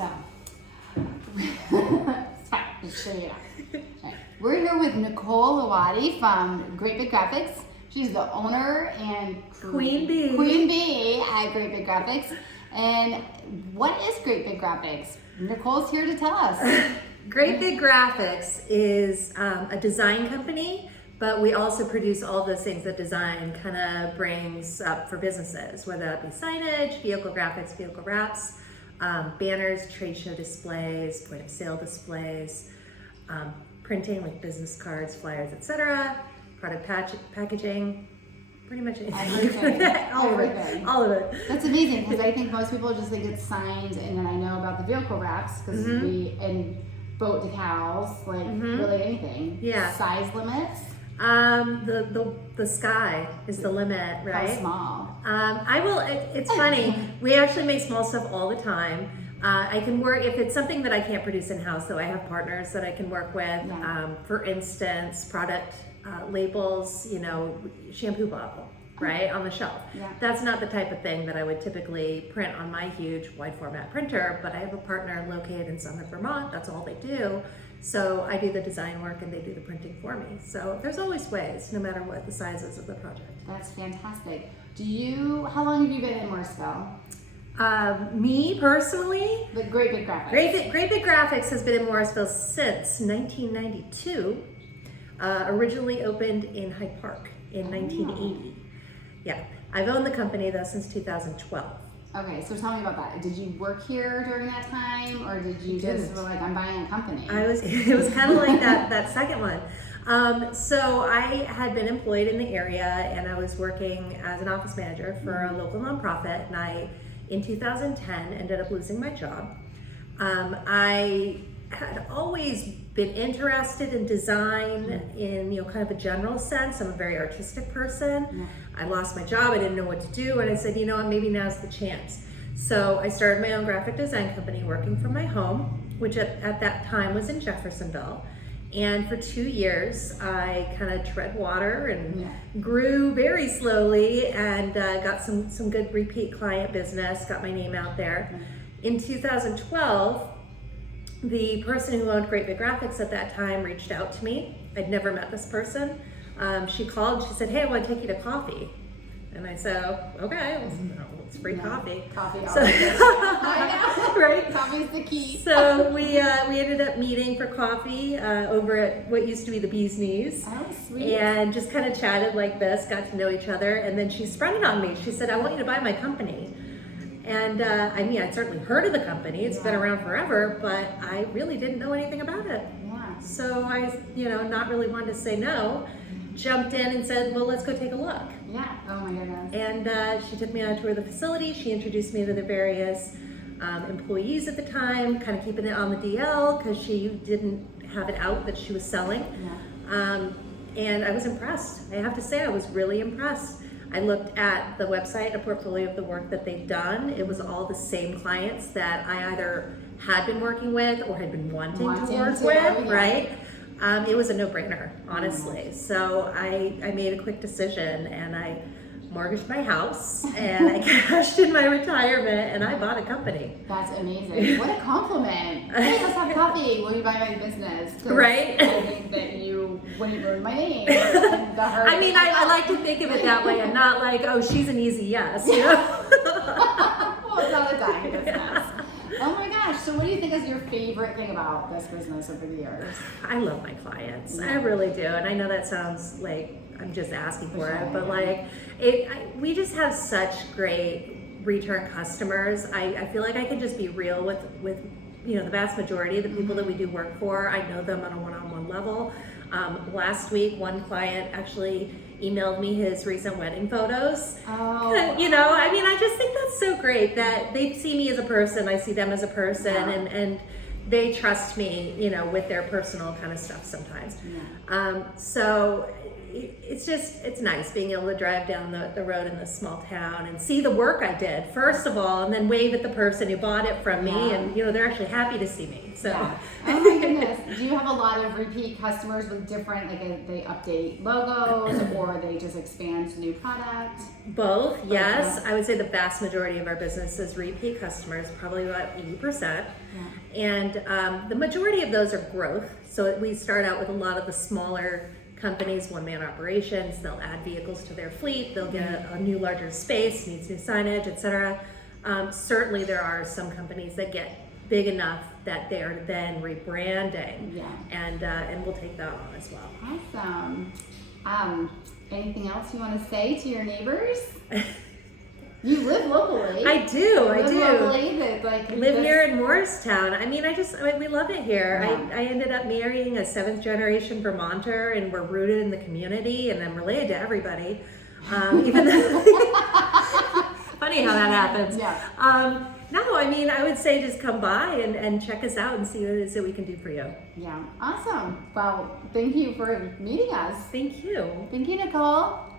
so it's fine. Just show you. Okay. We're here with Nichole Awadi from Great Big Graphics. She's the owner and Queen Bee. Queen Bee at Great Big Graphics. And what is Great Big Graphics? Nichole's here to tell us. Great Big Graphics is a design company, but we also produce all those things that design kind of brings up for businesses, whether that be signage, vehicle graphics, vehicle wraps, banners, trade show displays, point of sale displays, printing like business cards, flyers, etc., product packaging, pretty much Everything. all of it. That's amazing because I think most people just think it's signs, and then I know about the vehicle wraps because and boat decals, like really anything. Yeah. Size limits. The sky is the limit, right? How small? It's funny. We actually make small stuff all the time. I can work, if it's something that I can't produce in-house, though I have partners that I can work with. Yeah. For instance, product labels, shampoo bottle, right, on the shelf. Yeah. That's not the type of thing that I would typically print on my huge wide format printer, but I have a partner located in Summit, Vermont. That's all they do. So I do the design work and they do the printing for me. So there's always ways, no matter what the size is of the project. That's fantastic. How long have you been in Morrisville? Me personally, The Great Big Graphics. Great Big Graphics has been in Morrisville since 1992. Originally opened in Hyde Park in 1980. Yeah, I've owned the company though since 2012. Okay, so tell me about that. Did you work here during that time, or did you just were like, I'm buying a company? It was kind of like that second one. So I had been employed in the area and I was working as an office manager for a local nonprofit, and I, in 2010, ended up losing my job. I had always been interested in design in kind of a general sense. I'm a very artistic person. Yeah. I lost my job, I didn't know what to do, and I said, what, maybe now's the chance. So I started my own graphic design company working from my home, which at that time was in Jeffersonville. And for 2 years, I kind of tread water and grew very slowly and got some good repeat client business, got my name out there. In 2012, the person who owned Great Big Graphics at that time reached out to me. I'd never met this person. She called, she said, hey, I want to take you to coffee. And I said, okay, it's free coffee. Coffee, So, I know. right? Coffee's the key. So we ended up meeting for coffee over at what used to be the Bee's Knees. Oh, sweet. And just kind of chatted like this, got to know each other. And then she sprung it on me. She said, I want you to buy my company. And I'd certainly heard of the company. It's been around forever, but I really didn't know anything about it. Yeah. So I, not really wanted to say no, jumped in and said, well, let's go take a look. Yeah. Oh my goodness. And she took me on a tour of the facility. She introduced me to the various employees at the time, kind of keeping it on the DL because she didn't have it out that she was selling. Yeah. And I was impressed. I have to say I was really impressed. I looked at the website, a portfolio of the work that they've done. It was all the same clients that I either had been working with or had been wanting to work with, right? It was a no-brainer, honestly. So I made a quick decision and I mortgaged my house and I cashed in my retirement and I bought a company. That's amazing. What a compliment. Hey, let's have coffee. Will you buy my business? Right? I think that you wouldn't ruin my name. I like to think of it that way and not like, oh, she's an easy yes. Well, it's not a dying business. Oh my gosh. So what do you think is your favorite thing about this business over the years? I love my clients. I really do. And I know that sounds like I'm just asking for it, but we just have such great return customers. I feel like I can just be real with the vast majority of the people that we do work for. I know them on a one-on-one level. Last week, one client actually emailed me his recent wedding photos. Oh. I just think that's so great that they see me as a person, I see them as a person, and they trust me, with their personal kind of stuff sometimes. Yeah. So it's nice being able to drive down the road in this small town and see the work I did, first of all, and then wave at the person who bought it from me, Yeah. and they're actually happy to see me. So. Yeah. Oh my goodness. Do you have a lot of repeat customers with different, like they update logos or they just expand to new product? Both, yes. I would say the vast majority of our business is repeat customers, probably about 80%. Yeah. And the majority of those are growth. So we start out with a lot of the smaller companies, one-man operations. They'll add vehicles to their fleet. They'll get a new, larger space, needs new signage, etc. Certainly, there are some companies that get big enough that they are then rebranding. Yeah. And we'll take that on as well. Awesome. Anything else you want to say to your neighbors? You live locally. I do. Locally, Live here in Morristown. We love it here. Yeah. I ended up marrying a 7th generation Vermonter, and we're rooted in the community, and I'm related to everybody. Even though funny how that happens. Yeah. No, I would say just come by and check us out and see what it is that we can do for you. Yeah. Awesome. Well, thank you for meeting us. Thank you. Thank you, Nichole.